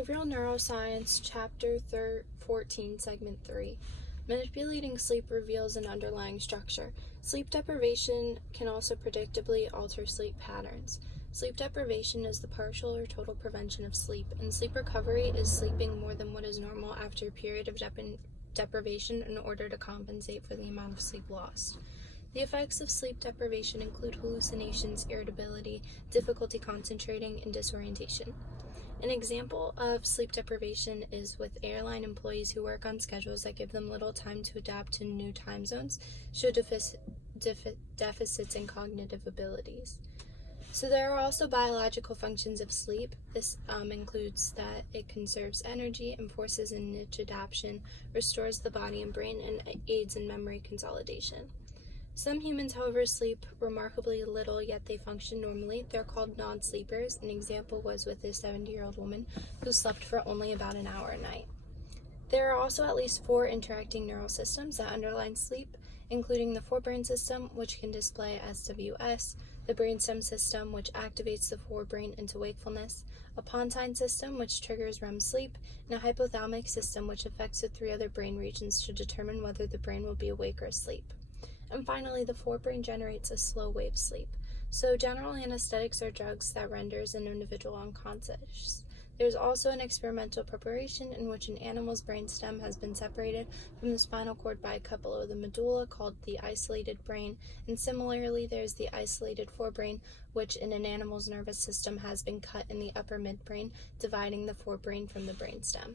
Behavioral Neuroscience, Chapter 14, Segment 3. Manipulating sleep reveals an underlying structure. Sleep deprivation can also predictably alter sleep patterns. Sleep deprivation is the partial or total prevention of sleep, and sleep recovery is sleeping more than what is normal after a period of deprivation in order to compensate for the amount of sleep lost. The effects of sleep deprivation include hallucinations, irritability, difficulty concentrating, and disorientation. An example of sleep deprivation is with airline employees who work on schedules that give them little time to adapt to new time zones, show deficits in cognitive abilities. So there are also biological functions of sleep. This includes that it conserves energy, enforces in niche adaptation, restores the body and brain, and aids in memory consolidation. Some humans, however, sleep remarkably little, yet they function normally. They're called non-sleepers. An example was with a 70-year-old woman who slept for only about an hour a night. There are also at least 4 interacting neural systems that underlie sleep, including the forebrain system, which can display SWS, the brainstem system, which activates the forebrain into wakefulness, a pontine system, which triggers REM sleep, and a hypothalamic system, which affects the 3 other brain regions to determine whether the brain will be awake or asleep. And finally, the forebrain generates a slow wave sleep. So general anesthetics are drugs that renders an individual unconscious. There's also an experimental preparation in which an animal's brainstem has been separated from the spinal cord by a cut below the medulla called the isolated brain, and similarly there's the isolated forebrain, which in an animal's nervous system has been cut in the upper midbrain, dividing the forebrain from the brainstem.